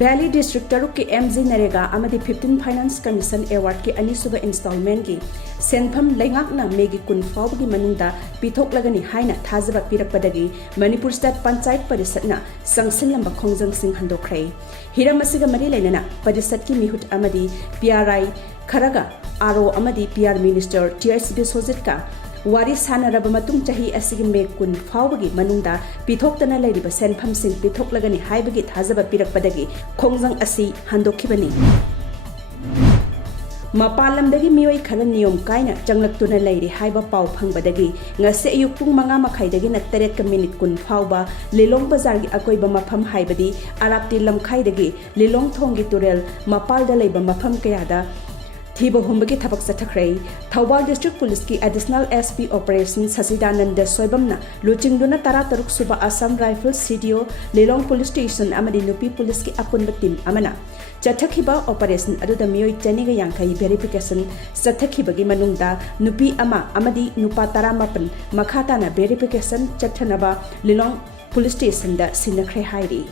Valley District Taruk ki MG Narega amadi 15 Finance Commission Award ki anisuba installment ki senpham lengak na megi kun fawgi manungda pithok lagani haina thazaba pirakpadagi Manipur State Panchayat Parisat na sangsin lamba khongjang sing handokrai hiram asiga mari lainana parisat ki mihut amadi PRI kharaga RO amadi PR Minister TS Biswajit ka Wari sana raba matung chahi asigi me kun fawbagi manungda pithoktana lairiba senpham sing pithok lagani haibagi thazaba pirakpadagi khongjang asi handokhibani Mapalamdagi mioi khara niyom kaina changlaktuna lairi haiba pau phangbadagi ngase ayuk pung 5 makhaidagi na 3 minute kun fawba lilong bazar gi akoiba mafam haibadi arapti lamkhaidagi lilong thonggi turel mapalda leiba mafam kayada Thiba humbagi thabak sathakrai Thawbal District Police ki Additional SP Operation Sasidananda Soibamna luchingduna tara taruk suba Assam Rifles CDO Lelong Police Station amadi Nupi Police ki apunba team amana Chathakhiba Operation aduda mioi chaniga yankai verification sathakibagi manungda Nupi ama amadi nupa tara mapan makhata na verification chathanaba Lelong Police Station da sinakre hairi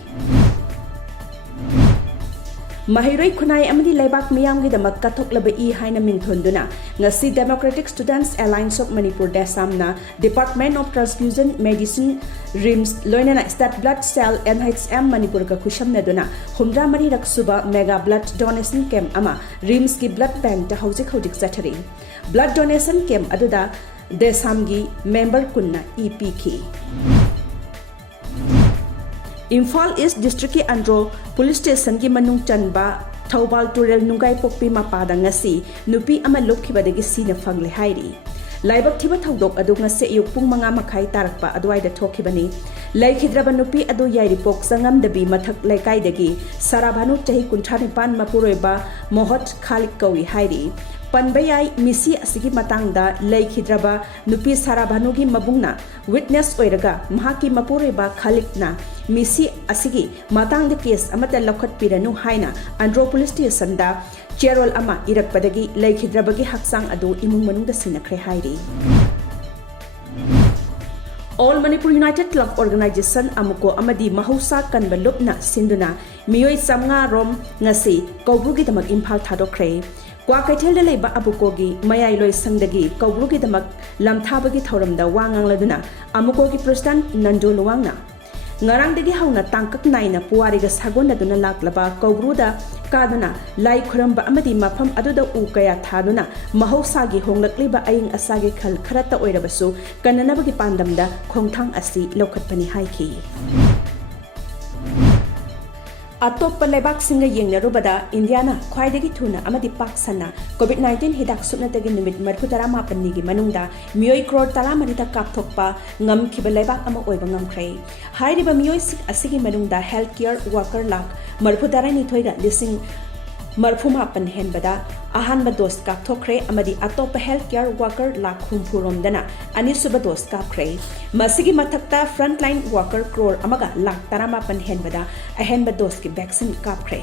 Mahiroi Kunai amadi Laibak Miyam gi damak kathoklaba I haina minthonduna ngasi Democratic Students Alliance of Manipur Desamna Department of Transfusion Medicine RIMS loinana State Blood Cell NHM Manipur ka khusham naduna humra mari raksuba mega blood donation camp ama RIMS ki blood bank ta hojik chathari blood donation camp aduda Desam gi member kunna EPK Imphal East District ki Andro Police Station ki manung chanba Thawbal Turel Nungai Pokpi mapada ngasi nupi ama lokhibadagi sina fangle hairi Laibak thiba thaudok adu ngase ayuk pung 5 makhai tarakpa adwaida thokhibani laikhidraba nupi adu yairi pok sangam dabi mathak laikai sarabhanu chahi 35 mapuroiba mohot khalik kawi hairi Panbayai misi asigi matangda laikhidraba nupi sarabhanu gi mabungna witness oiraga mahaki mapureba khalikna misi asigi matangda case amata lokhat piranu haina Andro Police Station da cherol ama irakpadagi laikhidrabagi haksang adu imung manungda sinakre hairi All Manipur United Club Organization amuko amadi mahausa kanba lupna sinduna miyoi samnga rom ngasi kobrugi damak Imphal thadokre Kwa kaithel leiba abukogi mayai loi sangdagi kobrugi damak lamthabagi thoramda wangang laduna amukogi president Nanjo Luwangna ngarangdagi hauna tangkak naina puwariga sagona duna laklaba kobruda kaduna lai khuramba amadi mafam aduda u kaya thaduna mahausagi honglakliba aying asagi khal kharata oirabasu kananabagi pandamda khongthang asi lokhatpani haiki Atop Lebak Singa Yengnarubada, Indiana, Kwaidagi Tuna, Amadi Paksana, COVID-19 Hidak Sunatagi Numit Markutarama Panigi Manunda, Mioi Kror Talamarita Kaptokpa, Ngam Kibalebak Ama Oibangam Kray. Hairiba Mioi Sik Asigi Manunda Healthcare Worker Lak, Marputarani Toida, Lissing Marpuma Panhenbada, Ahanba Dos Kaptokre, Amadi Atop Healthcare Worker Lak Humpurom Dana, Anisuba Dos Kapkray. Masigi Matakta Frontline Worker Kror Amaga Lak Tarama Panhenbada, Ahenba Dos ki vaccine Kapkray.